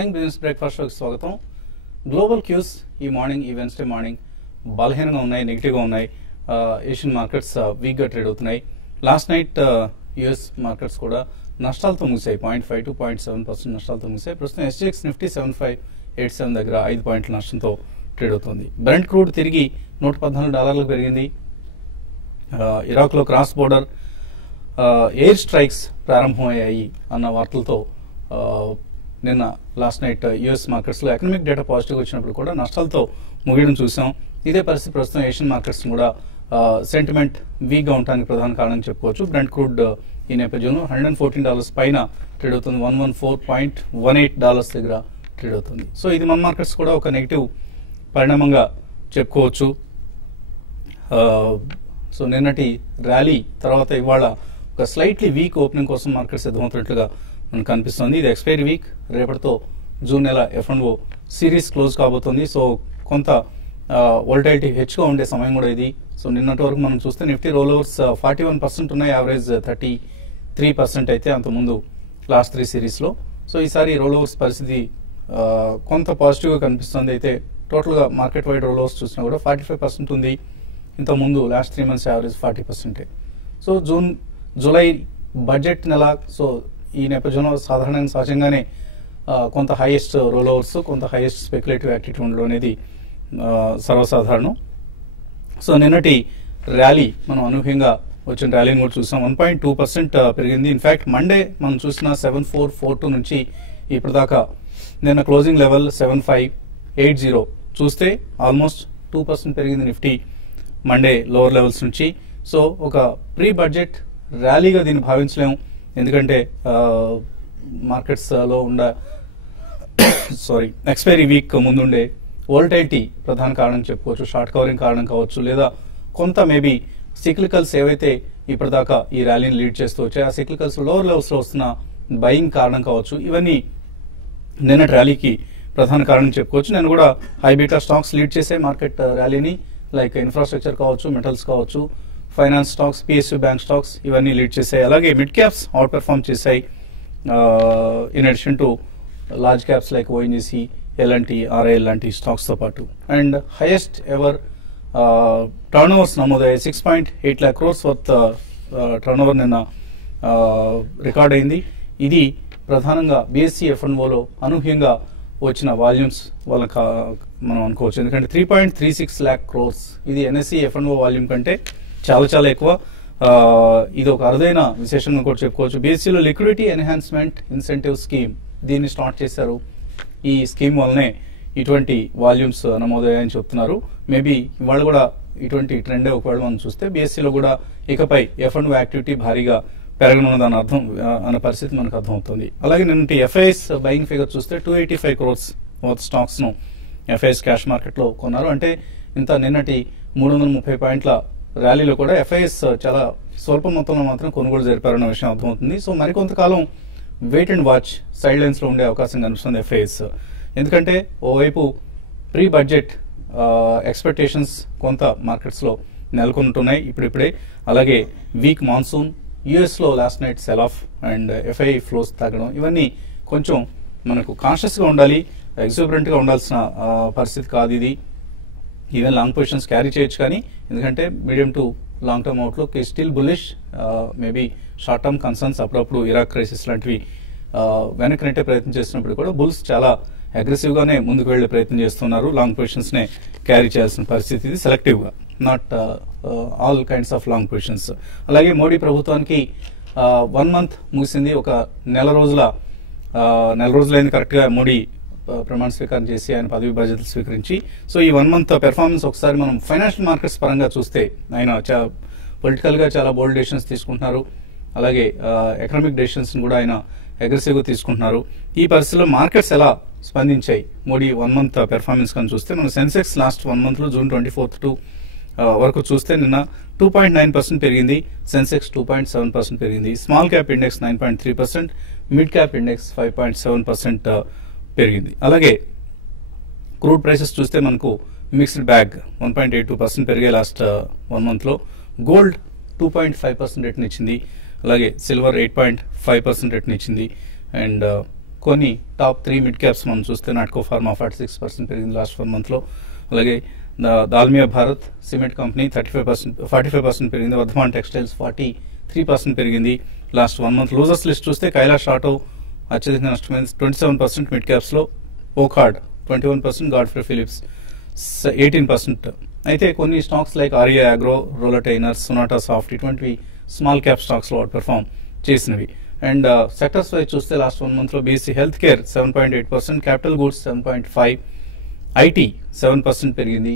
Morning business breakfast షోకి స్వాగతం. Global cues ఈ మార్నింగ్ ఈ వెన్స్డే మార్నింగ్ బలహీనంగా ఉన్నాయి, నెగిటివ్గా ఉన్నాయి. ఏషియన్ మార్కెట్స్ వీక్గా ట్రేడ్ అవుతున్నాయి. లాస్ట్ నైట్ యుఎస్ మార్కెట్స్ కూడా నష్టాలతో ముగిశాయి. 0.5 to 0.7% నష్టాలతో ముగిశాయి. ప్రస్తుతం ఎస్జిఎక్స్ నిఫ్టీ 7587 దగ్గర 5 పాయింట్ల నష్టంతో ట్రేడ్ అవుతుంది. బ్రెంట్ క్రూడ్ తిరిగి $114 పెరిగింది. ఇరాక్లో క్రాస్ బోర్డర్ ఎయిర్ స్ట్రైక్స్ ప్రారంభమయ్యాయి అన్న వార్తలతో నిన్న లాస్ట్ నైట్ యుఎస్ మార్కెట్స్లో ఎకనామిక్ డేటా పాజిటివ్ వచ్చినప్పుడు కూడా నష్టాలతో ముగియడం చూసాం. ఇదే పరిస్థితి ప్రస్తుతం ఏషియన్ మార్కెట్స్ కూడా సెంటిమెంట్ వీక్గా ఉండడానికి ప్రధాన కారణం చెప్పుకోవచ్చు. బ్రెంట్ క్రూడ్ ఈ నేపథ్యంలో $114 పైన ట్రేడ్ అవుతుంది. $114.18 దగ్గర ట్రేడ్ అవుతుంది. సో ఇది మన మార్కెట్స్ కూడా ఒక నెగిటివ్ పరిణామంగా చెప్పుకోవచ్చు. సో నిన్నటి ర్యాలీ తర్వాత ఇవాళ ఒక స్లైట్లీ వీక్ ఓపెనింగ్ కోసం మార్కెట్ సిద్ధమవుతున్నట్లుగా మనకు కనిపిస్తుంది. ఇది ఎక్స్పైరీ వీక్. రేపటితో జూన్ నెల F&O సిరీస్ క్లోజ్ కాబోతుంది. సో కొంత వోల్టాలిటీ హెచ్గా ఉండే సమయం కూడా ఇది. సో నిన్నటి వరకు మనం చూస్తే నిఫ్టీ రోల్ ఓవర్స్ 41% ఉన్నాయి, యావరేజ్ 33% అయితే అంతకుముందు లాస్ట్ 3 సిరీస్లో. సో ఈసారి రోల్ ఓవర్స్ పరిస్థితి కొంత పాజిటివ్గా కనిపిస్తుంది. అయితే టోటల్గా మార్కెట్ వైడ్ రోల్ ఓవర్స్ చూసినా కూడా 45% ఉంది. ఇంతకుముందు last 3 months average 40%. So July budget నెల. సో ఈ నేపథ్యంలో సాధారణంగా సహజంగానే కొంత హైయెస్ట్ రోల్ ఓవర్స్, కొంత హైయెస్ట్ స్పెక్యులేటివ్ యాక్టివిటీ ఉండడం అనేది సర్వసాధారణం. సో నిన్నటి ర్యాలీ మనం అనూహ్యంగా వచ్చిన ర్యాలీని కూడా చూసాం. 1.2% పెరిగింది. ఇన్ఫ్యాక్ట్ మండే మనం చూసిన 7442 నుంచి ఇప్పటిదాకా నిన్న క్లోజింగ్ లెవెల్ 7580 చూస్తే ఆల్మోస్ట్ 2% పెరిగింది నిఫ్టీ మండే లోవర్ లెవెల్స్ నుంచి. సో ఒక ప్రీ బడ్జెట్ ర్యాలీగా దీన్ని భావించలేము. ఎందుకంటే మార్కెట్స్లో ఎక్స్పైరీ వీక్ ముందుండే వోల్టైలిటీ ప్రధాన కారణం చెప్పుకోవచ్చు. షార్ట్ కవరింగ్ కారణం కావచ్చు, లేదా కొంత మేబీ సిక్లికల్స్ ఏవైతే ఇప్పటిదాకా ఈ ర్యాలీని లీడ్ చేస్తూ వచ్చాయి ఆ సిక్లికల్స్ లోవర్ లెవెల్స్లో వస్తున్న బయింగ్ కారణం కావచ్చు. ఇవన్నీ నిన్నటి ర్యాలీకి ప్రధాన కారణం చెప్పుకోవచ్చు. నేను కూడా హై బీటా స్టాక్స్ లీడ్ చేసే మార్కెట్ ర్యాలీని, లైక్ ఇన్ఫ్రాస్ట్రక్చర్ కావచ్చు, మెటల్స్ కావచ్చు, finance stocks, PSU bank stocks ఇవన్నీ లీడ్ చేశాయి. అలాగే మిడ్ క్యాప్స్ అవుట్ పెర్ఫార్మ్ చేశాయి. In addition to large caps like ONGC, LNT, RIL లాంటి స్టాక్స్తో పాటు. And highest ever turnovers నమోదయ్యాయి. 6.8 lakh crores worth turnover నిన్న రికార్డ్ అయింది. ఇది ప్రధానంగా బీఎస్సీ F&Oలో అనూహ్యంగా వచ్చిన వాల్యూమ్స్ వల్ల మనం అనుకోవచ్చు. ఎందుకంటే 3.36 lakh crores ఇది ఎన్ఎస్సీ F&O వాల్యూమ్ కంటే చాలా ఎక్కువ. ఇది ఒక అరుదైన విశేషంగా కూడా చెప్పుకోవచ్చు. బీఎస్సీలో లిక్విడిటీ ఎన్హాన్స్మెంట్ ఇన్సెంటివ్ స్కీమ్ దీన్ని స్టార్ట్ చేశారు. ఈ స్కీమ్ వల్లనే ఇటువంటి వాల్యూమ్స్ నమోదయ్యాయని చెప్తున్నారు. మేబీ ఇవాళ కూడా ఇటువంటి ట్రెండే ఒకవేళ మనం చూస్తే బీఎస్సీలో కూడా ఇకపై F&O యాక్టివిటీ భారీగా పెరగనున్నదని అర్థం అన్న పరిస్థితి మనకు అర్థమవుతుంది. అలాగే నిన్నటి ఎఫ్ఐఎస్ బయింగ్ ఫిగర్ చూస్తే 285 crores వర్త్ స్టాక్స్ ను ఎఫ్ఐఎస్ క్యాష్ మార్కెట్లో కొన్నారు. అంటే ఇంత నిన్నటి 330 పాయింట్ల ర్యాలీలో కూడా ఎఫ్ఐఎస్ చాలా స్వల్ప మొత్తంలో మాత్రం కొనుగోలు జరిపారన్న విషయం అర్థమవుతుంది. సో మరికొంతకాలం wait and watch side lines లో ఉండే అవకాశం కనిపిస్తుంది ఎఫ్ఐఎస్. ఎందుకంటే ఓవైపు ప్రీ బడ్జెట్ ఎక్స్పెక్టేషన్స్ కొంత మార్కెట్స్ లో నెలకొంటున్నాయి ఇప్పుడిప్పుడే. అలాగే వీక్ మాన్సూన్, యుఎస్ లో last night sell off and FI flows తగ్గడం, ఇవన్నీ కొంచెం మనకు కాన్షియస్ గా ఉండాలి. ఎగ్జూబరెంట్ గా ఉండాల్సిన పరిస్థితి కాదు ఇది. ఈవెన్ లాంగ్ పొజిషన్స్ క్యారీ చేయొచ్చు, కానీ ఎందుకంటే medium to long term outlook still bullish. Maybe short term concerns అప్పుడప్పుడు ఇరాక్ క్రైసిస్ లాంటివి వెనక్కి నెట్టే ప్రయత్నం చేస్తున్నప్పుడు కూడా బుల్స్ చాలా అగ్రెసివ్ గానే ముందుకు వెళ్లే ప్రయత్నం చేస్తున్నారు. లాంగ్ పొజిషన్స్ నే క్యారీ చేయాల్సిన పరిస్థితి ఇది, సెలెక్టివ్ గా, not all kinds of long positions. అలాగే మోడీ ప్రభుత్వానికి 1 month ముగిసింది. ఒక నెల రోజులైంది కరెక్ట్ గా మోడీ ప్రమాణ స్వీకారం చేసి ఆయన పదవి బాధ్యతలు స్వీకరించి. సో ఈ 1 month పెర్ఫార్మెన్స్ ఒకసారి మనం ఫైనాన్షియల్ మార్కెట్స్ పరంగా చూస్తే ఆయన పొలిటికల్ గా చాలా బోల్డ్ డెసిషన్స్ తీసుకుంటున్నారు. అలాగే ఎకనామిక్ డెసిషన్స్ కూడా ఆయన అగ్రెసివ్ గా తీసుకుంటున్నారు. ఈ పరిస్థితిలో మార్కెట్స్ ఎలా స్పందించాయి మోడీ 1 month పెర్ఫార్మెన్స్ కానీ చూస్తే మన సెన్సెక్స్ లాస్ట్ 1 month లో జూన్ 24th వరకు చూస్తే నిన్న 2.9% పెరిగింది. సెన్సెక్స్ 2.7% పెరిగింది. Small cap index 9.3%, mid cap index 5.7% పెరిగింది. అలాగే క్రూడ్ ప్రైసెస్ చూస్తే మనకు మిక్స్డ్ బ్యాగ్ 1.82% పెరిగాయి లాస్ట్ 1 month లో. గోల్డ్ 2.5% రేట్ని ఇచ్చింది. అలాగే సిల్వర్ 8.5% రేట్ని ఇచ్చింది. అండ్ కొన్ని టాప్ 3 మిడ్ క్యాప్స్ మనం చూస్తే నాట్కో ఫార్మా 46% పెరిగింది లాస్ట్ 1 మంత్లో. అలాగే దాల్మియా భారత్ సిమెంట్ కంపెనీ 45% పెరిగింది. వర్ధమాన్ టెక్స్టైల్స్ 43% పెరిగింది లాస్ట్ 1 మంత్. లూజర్స్ లిస్ట్ చూస్తే కైలాష్ ఆటో అత్యధికంగా నష్టమైంది 27% మిడ్ క్యాప్స్లో, ఓకార్డ్ 21%, గాడ్ఫ్రే ఫిలిప్స్ 18%. అయితే కొన్ని stocks like Arya agro, Rollatainers, Sonata soft ఇటువంటివి స్మాల్ క్యాప్ స్టాక్స్లో అవుట్ పెర్ఫామ్ చేసినవి. అండ్ సెక్టర్స్ వైజ్ చూస్తే లాస్ట్ 1 మంత్లో BSE health care 7.8%, capital goods 7.5%, IT 7% పెరిగింది.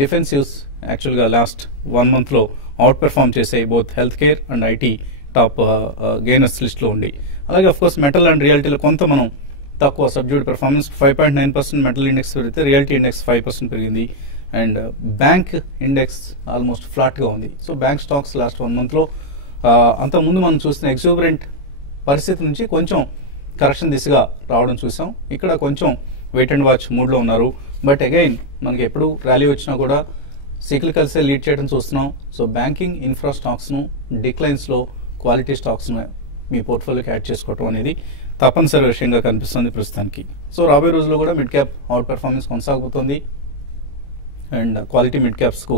డిఫెన్సివ్స్ యాక్చువల్గా లాస్ట్ 1 మంత్లో అవుట్ పెర్ఫామ్ చేసాయి. Both health care and IT top gainers లిస్ట్లో ఉండి. అలాగే అఫ్కోర్స్ మెటల్ అండ్ రియాలిటీలో కొంత మనం తక్కువ సబ్జ్యూడ్ పెర్ఫార్మెన్స్ 5.9% మెటల్ ఇండెక్స్ పెరిగితే రియాలిటీ ఇండెక్స్ 5% పెరిగింది. అండ్ బ్యాంక్ ఇండెక్స్ ఆల్మోస్ట్ ఫ్లాట్గా ఉంది. సో బ్యాంక్ స్టాక్స్ లాస్ట్ 1 మంత్లో అంతకుముందు మనం చూసిన ఎగ్జూబరెంట్ పరిస్థితి నుంచి కొంచెం కరెక్షన్ దిశగా రావడం చూసాం. ఇక్కడ కొంచెం వెయిట్ అండ్ వాచ్ మూడ్లో ఉన్నారు. బట్ అగైన్ మనకి ఎప్పుడు ర్యాలీ వచ్చినా కూడా సిక్లికల్సే లీడ్ చేయడం చూస్తున్నాం. సో బ్యాంకింగ్ ఇన్ఫ్రా స్టాక్స్ను డిక్లైన్స్లో క్వాలిటీ స్టాక్స్ను మీ పోర్ట్ఫోలియోకి యాడ్ చేసుకోవడం అనేది తప్పనిసరి విషయంగా కనిపిస్తుంది ప్రస్తుతానికి. సో రాబోయే రోజుల్లో కూడా మిడ్ క్యాప్ అవుట్ పెర్ఫార్మెన్స్ కొనసాగుతుంది అండ్ క్వాలిటీ మిడ్ క్యాప్స్కు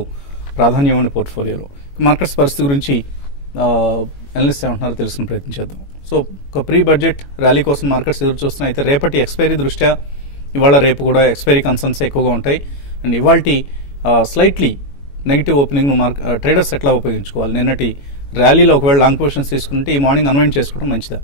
ప్రాధాన్యం ఉన్న పోర్ట్ఫోలియోలో. మార్కెట్స్ పరిస్థితి గురించి అనలిస్ట్ ఏమంటున్నారో తెలుసుకుని ప్రయత్నం చేద్దాం. సో ఒక ప్రీ బడ్జెట్ ర్యాలీ కోసం మార్కెట్స్ ఎదురు చూస్తున్నాయి. అయితే రేపటి ఎక్స్పైరీ దృష్ట్యా ఇవాళ రేపు కూడా ఎక్స్పైరీ కన్సర్న్స్ ఎక్కువగా ఉంటాయి. అండ్ ఇవాల్టి స్లైట్లీ నెగిటివ్ ఓపెనింగ్ ట్రేడర్స్ ఎట్లా ఉపయోగించుకోవాలి? నిన్నటి ర్యాలీలో ఒకవేళ లాంగ్ పొజిషన్స్ తీసుకుంటే ఈ మార్నింగ్ అన్వైండ్ చేసుకోవడం మంచిదా?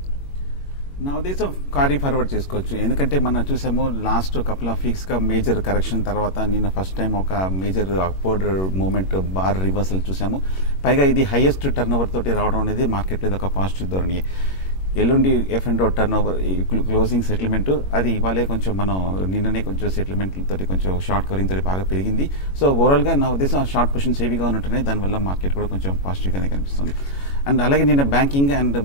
నా ఉద్దేశం క్యారీ ఫార్వర్డ్ చేసుకోవచ్చు. ఎందుకంటే మనం చూసాము లాస్ట్ కపుల్ ఆఫ్ వీక్స్ గా మేజర్ కరెక్షన్ తర్వాత నిన్న ఫస్ట్ టైం ఒక major upward movement bar reversal చూసాము. పైగా ఇది హైయెస్ట్ టర్న్ ఓవర్ తోటి రావడం అనేది మార్కెట్ లో ఒక పాజిటివ్ ధోరణి. ఎల్లుండి F&O turn over closing settlement అది ఇవాళే కొంచెం మనం నిన్ననే కొంచెం సెటిల్మెంట్ తోటి కొంచెం షార్ట్ కవరింగ్ తోటి బాగా పెరిగింది. సో ఓవరాల్ గా నా ఉద్దేశం షార్ట్ పొజిషన్స్ హెవీగా ఉంటున్నాయి. దానివల్ల మార్కెట్ కూడా కొంచెం పాజిటివ్ గానే కనిపిస్తుంది. అండ్ అలాగే నిన్న బ్యాంకింగ్ అండ్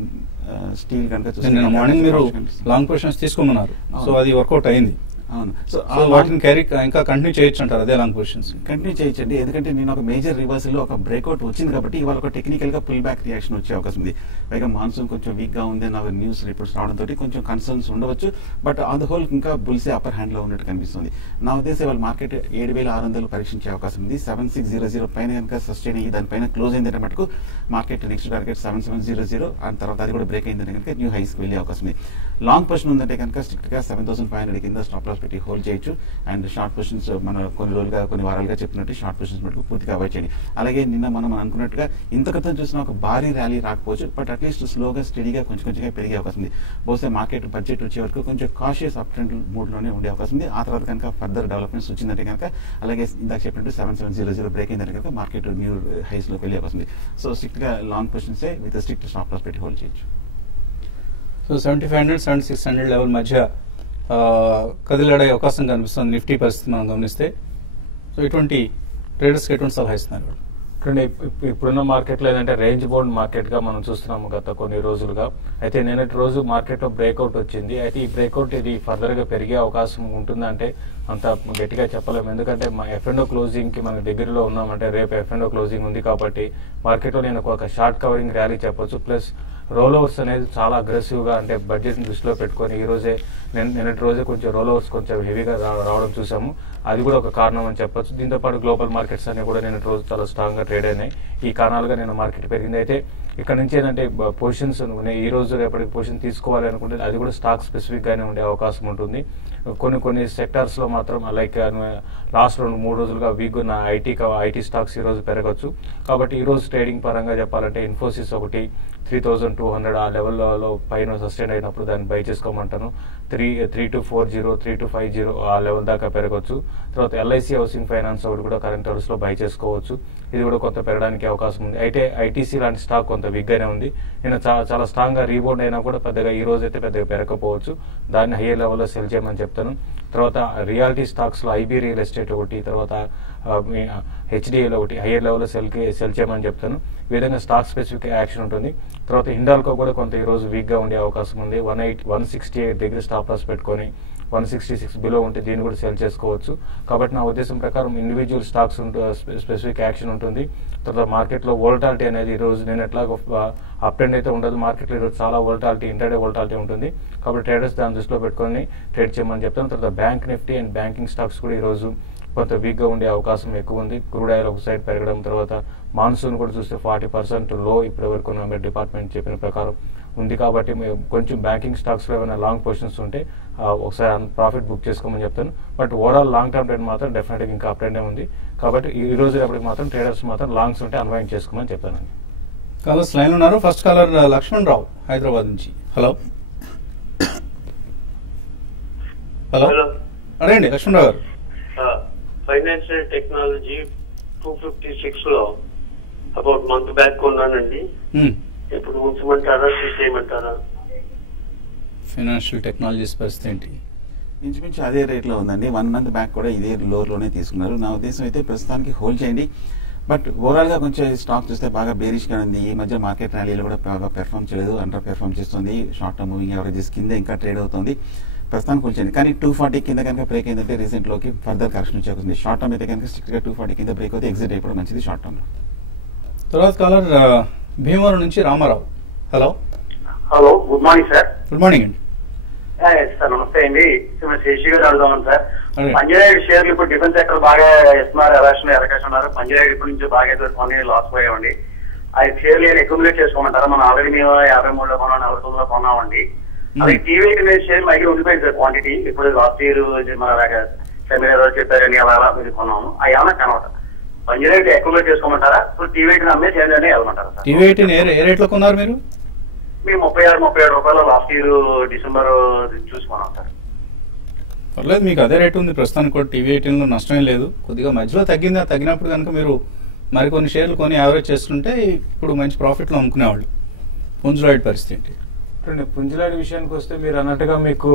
స్టీల్ కనుక చూస్తే మార్నింగ్ మీరు లాంగ్ పొజిషన్స్ తీసుకోమన్నారు. సో అది వర్కౌట్ అయింది. అవును. సో వాటిని క్యారీ ఇంకా కంటిన్యూ చేయొచ్చు అంటారు? అదే లాంగ్ పొజిషన్స్ కంటిన్యూ చేయొచ్చండి. ఎందుకంటే నేను ఒక మేజర్ రివర్సల్ లో ఒక బ్రేక్అవుట్ వచ్చింది కాబట్టి ఇవాళ ఒక టెక్నికల్ గా పుల్ బ్యాక్ రియాక్షన్ వచ్చే అవకాశం ఉంది. పైగా మాన్సూన్ కొంచెం వీక్ గా ఉంది నా న్యూస్ రిపోర్ట్స్ రావడంతో కొంచెం కన్సర్న్స్ ఉండవచ్చు. బట్ ఆన్ ద హోల్ ఇంకా బుల్సే అప్పర్ హ్యాండ్ లో ఉన్నట్టు కనిపిస్తుంది. నా ఉద్దేశం వాళ్ళ మార్కెట్ 7,600 పరీక్షించే అవకాశం ఉంది. 7600 పైన కనుక సస్టైన్ అయ్యి దానిపైన క్లోజ్ అయిందంటే మటుకు మార్కెట్ నెక్స్ట్ టార్గెట్ 7700 ఆ తర్వాత అది కూడా బ్రేక్ అయిందంటే కనుక న్యూ హైస్ కి వెళ్ళే అవకాశం ఉంది. లాంగ్ పొజిషన్ ఉందంటే కనుక స్ట్రిక్ట్ గా 7500 కింద స్టాప్ లాస్ పెట్టి హోల్డ్ చేయొచ్చు. అండ్ షార్ట్ పొజిషన్స్ మన కొన్ని వారాలుగా చెప్పినట్టు షార్ట్ పొజిషన్స్ మటుకు పూర్తిగా అవాయిడ్ చేయండి. అలాగే నిన్న మనం అనుకున్నట్టుగా ఇంత క్రితం చూసిన ఒక భారీ ర్యాలీ రాకపోవచ్చు. బట్ అట్లీస్ట్ స్లోగా స్టడీగా కొంచెంగా పెరిగే అవకాశం ఉంది. బహుశా మార్కెట్ బడ్జెట్ వచ్చే వరకు కొంచెం కాషియస్ అప్ ట్రెండ్ మూడ్ లోనే ఉండే అవకాశం ఉంది. ఆ తర్వాత కనుక ఫర్దర్ డెవలప్మెంట్స్ వచ్చిందంటే కనుక అలాగే ఇందాక చెప్పినట్టు 7700 బ్రేక్ అయిందంటే కనుక మార్కెట్ న్యూ హైస్ లోకి వెళ్ళే అవకాశం ఉంది. సో స్ట్రిక్ట్ గా long positions with strict stop loss పెట్టి హోల్డ్ చేయొచ్చు. సో 7500 7600 లెవెల్ మధ్య కదిలాడే అవకాశం కనిపిస్తుంది నిఫ్టీ పరిస్థితి మనం గమనిస్తే. సో ఇటువంటి ట్రేడర్స్కి ఎటువంటి సలహా ఇస్తున్నారు? ఇప్పుడున్న మార్కెట్లో ఏంటంటే రేంజ్ బౌండ్ మార్కెట్ గా మనం చూస్తున్నాము గత కొన్ని రోజులుగా. అయితే నిన్నటి రోజు మార్కెట్ లో బ్రేక్అవుట్ వచ్చింది. అయితే ఈ బ్రేక్అవుట్ ఇది ఫర్దర్ గా పెరిగే అవకాశం ఉంటుందంటే అంత గట్టిగా చెప్పలేము. ఎందుకంటే మా F&O క్లోజింగ్ కి మన దగ్గరలో ఉన్నామంటే రేపు F&O క్లోజింగ్ ఉంది కాబట్టి మార్కెట్ లో నేను ఒక షార్ట్ కవరింగ్ ర్యాలీ చెప్పొచ్చు. ప్లస్ రోల్ ఓవర్స్ అనేది చాలా అగ్రెసివ్ గా అంటే బడ్జెట్ దృష్టిలో పెట్టుకొని ఈ రోజే నిన్నటి రోజే కొంచెం రోల్ ఓవర్స్ కొంచెం హెవీగా రావడం చూసాము. అది కూడా ఒక కారణం అని చెప్పొచ్చు. దీంతో పాటు గ్లోబల్ మార్కెట్స్ అన్ని కూడా నిన్నటి రోజు చాలా స్ట్రాంగ్ గా ట్రేడ్ అయినాయి. ఈ కారణాలుగా నేను మార్కెట్ పెరిగింది. అయితే ఇక్కడ నుంచి ఏంటంటే పొజిషన్స్ ఈ రోజు రేపటికి పొజిషన్ తీసుకోవాలి అనుకుంటే అది కూడా స్టాక్ స్పెసిఫిక్ గానే ఉండే అవకాశం ఉంటుంది. కొన్ని సెక్టార్స్ లో మాత్రం లైక్ లాస్ట్ 2-3 రోజులుగా వీక్ ఉన్న ఐటీ స్టాక్స్ ఈ రోజు పెరగచ్చు. కాబట్టి ఈ రోజు ట్రేడింగ్ పరంగా చెప్పాలంటే ఇన్ఫోసిస్ ఒకటి 3200 ఆ లెవెల్లో పైన సస్టైన్ అయినప్పుడు దాన్ని బై చేసుకోమంటాను. 3240 3250 ఆ లెవెల్ దాకా పెరగచ్చు. తర్వాత LIC హౌసింగ్ ఫైనాన్స్ ఒకటి కూడా కరెంట్ అవర్స్ లో బై చేసుకోవచ్చు. ఇది కూడా కొంత పెరగడానికి అవకాశం ఉంది. అయితే ఐటీసీ లాంటి స్టాక్ కొంత వీక్ గానే ఉంది. నేను చాలా స్ట్రాంగ్ గా రీబౌండ్ అయినా కూడా పెద్దగా ఈ రోజు అయితే పెద్దగా పెరగకపోవచ్చు. దాన్ని హైయర్ లెవెల్లో సెల్ చేయమని చెప్తాను. తర్వాత రియాలిటీ స్టాక్స్ లో IB రియల్ ఎస్టేట్ ఒకటి, తర్వాత HDL ఒకటి హైయర్ లెవెల్లో సెల్ చేయమని చెప్తాను. ఈ విధంగా స్టాక్ స్పెసిఫిక్ యాక్షన్ ఉంటుంది. తర్వాత హిండాల్కో కూడా కొంత ఈ రోజు వీక్ గా ఉండే అవకాశం ఉంది. 168 దగ్గర స్టాప్ లాస్ పెట్టుకొని 166 బిలో ఉంటే దీన్ని కూడా సెల్ చేసుకోవచ్చు. కాబట్టి నా ఉద్దేశం ప్రకారం ఇండివిజువల్ స్టాక్స్ స్పెసిఫిక్ యాక్షన్ ఉంటుంది. తర్వాత మార్కెట్లో వోల్టాలిటీ అనేది ఈ రోజు నేను ఎట్లాగో అప్ ట్రెండ్ అయితే ఉండదు. మార్కెట్లో ఈరోజు చాలా వోల్టాలిటీ, ఇంటర్డే వోల్టాలిటీ ఉంటుంది. కాబట్టి ట్రేడర్స్ దాన్ని దృష్టిలో పెట్టుకొని ట్రేడ్ చేయమని చెప్తాను. తర్వాత bank Nifty and banking stocks కూడా ఈరోజు కొంత వీక్గా ఉండే అవకాశం ఎక్కువ ఉంది. క్రూడ్ ఆయిల్ ఒక సైడ్ పెరగడం, తర్వాత మాన్సూన్ కూడా చూస్తే 40% లో ఇప్పటివరకు నా డిపార్ట్మెంట్ చెప్పిన ప్రకారం ఉంది. కాబట్టి కొంచెం బ్యాంకింగ్ స్టాక్స్లో ఏమైనా లాంగ్ పొజిషన్స్ ఉంటే ఒకసారి ప్రాఫిట్ బుక్ చేసుకోమని చెప్తాను. But overall long term trend మాత్రం డెఫినెట్గా ఇంకా అప్ ట్రెండే ఉంది. కాబట్టి ఈ రోజు రేపటికి మాత్రం ట్రేడర్స్ మాత్రం లాంగ్స్ ఉంటే అన్వైండ్ చేసుకోమని చెప్తానండి. కాలర్స్ లైన్ ఉన్నారు. ఫస్ట్ కాలర్ లక్ష్మణ్ రావు హైదరాబాద్ నుంచి. హలో హలో అడగండి లక్ష్మణ్ రావు గారు. ఫైనాన్షియల్ టెక్నాలజీ 256 లో అబౌట్ మంత్ బ్యాక్ కొన్నానండి. ఇప్పుడు ఉంచమంటారా తీసేయమంటారా? ఫైనాన్షియల్ టెక్నాలజీస్ పరిస్థితి ఏంటి? ఇంచుమించు అదే రేట్లో ఉందండి. 1 మంత్ బ్యాక్ కూడా ఇదే లోనే తీసుకున్నారు. నా ఉద్దేశం అయితే ప్రస్తుతానికి హోల్డ్ చేయండి. బట్ ఓవరాల్ గా కొంచెం స్టాక్ చూస్తే బాగా బేరిష్ గా ఉంది. ఈ మధ్య మార్కెట్ ర్యాలీలో కూడా బాగా పెర్ఫామ్ చేయలేదు, అండర్ పెర్ఫామ్ చేస్తుంది. షార్ట్ టర్మ్ మూవింగ్ యావరేజెస్ కింద ఇంకా ట్రేడ్ అవుతుంది. ప్రస్తుతానికి కూర్చోండి. కానీ 240 కింద కనుక బ్రేక్ అయిందంటే రీసెంట్ లోకి ఫర్దర్ కరెక్షన్ వచ్చేస్తుంది. షార్ట్ టర్మ్ అయితే కనుక స్ట్రిక్ట్ గా 240 కింద బ్రేక్ అయితే ఎగ్జిట్ అయిపోవడం మంచిది షార్ట్ టర్మ్ లో. తర్వాత కాలర్ భీమవరం నుంచి Ramarao. Hello hello, good morning sir. Good morning అండి. సార్ నమస్తే అండి. శేషి గారు అడుగుదామని సార్. అదే. పంజాబ్ షేర్లు ఇప్పుడు డిఫెన్స్ సెక్టర్ బాగా ఇస్తున్నారు, ఎలక్షన్ ఉన్నారు. పంజాబ్ ఇప్పటి నుంచి బాగా కొన్ని లాస్ పోయామండి. ఆ షేర్లు అక్యుములేట్ చేసుకోమంటారా? మనం ఆల్రెడీ మేము 53లో కొన్నాం, 49లో కొన్నామండి. అది టీవీ షేర్ మళ్ళీ ఉండిపోయింది సార్ క్వాంటిటీ. ఇప్పుడు లాస్ట్ ఇయర్ మన సెమినార్ చెప్పారని అలా మీరు కొన్నాము. అవి ఏమన్నా కనవట పంజాబ్ అక్యుములేట్ చేసుకోమంటారా? ఇప్పుడు టీవీ అమ్మే షేర్ అని వెళ్ళమంటారా సార్? టీవీ ఏ రేట్లో కొన్నారు మీరు? మేము 36-37 రూపాయలు లాస్ట్ ఇయర్ డిసెంబర్ చూసుకున్నాం సార్. పర్లేదు, మీకు అదే రేటు ఉంది ప్రస్తుతానికి కూడా. టీవీ 18లో నష్టమే లేదు. కొద్దిగా మధ్యలో తగ్గింది. తగ్గినప్పుడు కనుక మీరు మరికొన్ని షేర్లు కొని యావరేజ్ చేస్తుంటే ఇప్పుడు మంచి ప్రాఫిట్లో అమ్ముకునేవాళ్ళు. పుంజులాయిడ్ పరిస్థితి ఏంటి? పుంజులాయిడ్ విషయానికి వస్తే మీరు అన్నట్టుగా మీకు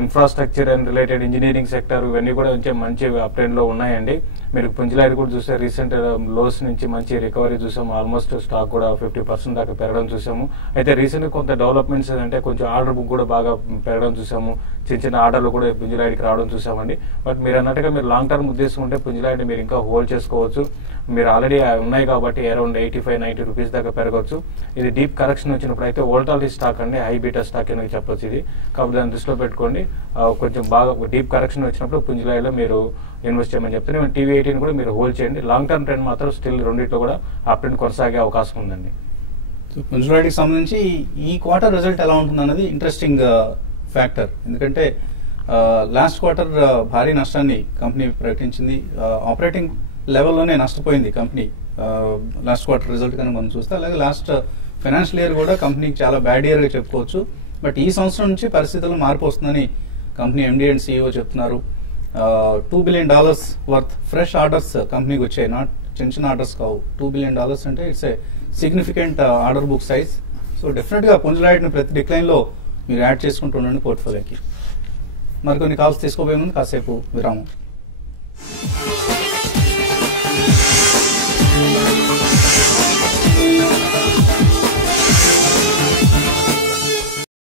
infrastructure and related engineering sector ఇవన్నీ కూడా మంచి అప్ ట్రెండ్ లో ఉన్నాయండి. మీరు పుంజులాయిడ్ కూడా చూస్తే రీసెంట్ లోస్ నుంచి మంచి రికవరీ చూసాము. ఆల్మోస్ట్ స్టాక్ కూడా 50% దాకా పెరగడం చూసాము. అయితే రీసెంట్ కొంత డెవలప్మెంట్స్ అంటే కొంచెం ఆర్డర్ బుక్ కూడా బాగా పెరగడం చూసాము. చిన్న చిన్న ఆర్డర్లు కూడా పుంజులాయిడ్కి రావడం చూసామండి. బట్ మీరు అన్నట్టుగా మీరు లాంగ్ టర్మ్ ఉద్దేశం ఉంటే పుంజులాయిడ్ మీరు ఇంకా హోల్డ్ చేసుకోవచ్చు. మీరు ఆల్రెడీ ఉన్నాయి కాబట్టి అరౌండ్ 85-90 రూపీస్ దాకా పెరగవచ్చు. ఇది డీప్ కరెక్షన్ వచ్చినప్పుడు అయితే వోల్టాలిటీ స్టాక్ అండి, హై బీటా స్టాక్ అని చెప్పొచ్చు ఇది. కాబట్టి దాన్ని దృష్టిలో పెట్టుకోండి. కొంచెం బాగా డీప్ కరెక్షన్ వచ్చినప్పుడు పుంజులాయిడ్లో మీరు ఇన్వెస్ట్ చేయమని చెప్తే టీవీ 18 కూడా మీరు హోల్డ్ చేయండి. లాంగ్ టర్మ్ ట్రెండ్ మాత్రం స్టిల్ రెండింటిలో కూడా అప్ ట్రెండ్ కొనసాగే అవకాశం ఉందండి. పుంజులాయిడ్కి సంబంధించి ఈ క్వార్టర్ రిజల్ట్ ఎలా ఉంటుంది అన్నది ఇంట్రెస్టింగ్ ఫ్యాక్టర్. ఎందుకంటే లాస్ట్ క్వార్టర్ భారీ నష్టాన్ని కంపెనీ ప్రకటించింది. ఆపరేటింగ్ లెవెల్లోనే నష్టపోయింది కంపెనీ లాస్ట్ క్వార్టర్ రిజల్ట్ కనుక మనం చూస్తే. అలాగే లాస్ట్ ఫైనాన్షియల్ ఇయర్ కూడా కంపెనీకి చాలా బ్యాడ్ ఇయర్గా చెప్పుకోవచ్చు. బట్ ఈ సంవత్సరం నుంచి పరిస్థితుల్లో మార్పు వస్తుందని కంపెనీ ఎండీ అండ్ సిఇఓ చెప్తున్నారు. $2 బిలియన్ వర్త్ ఫ్రెష్ ఆర్డర్స్ కంపెనీకి వచ్చాయి. నాట్ చిన్న చిన్న ఆర్డర్స్ కావు. $2 బిలియన్ అంటే it's a significant order book size. So డెఫినెట్గా పుంజులాయిడ్ని ప్రతి డిక్లైన్లో మీరు యాడ్ చేసుకుంటూ ఉండండి పోర్ట్ఫోలియోకి. మరికొన్ని కాల్స్ తీసుకోబోయే ముందు కాసేపు విరామం.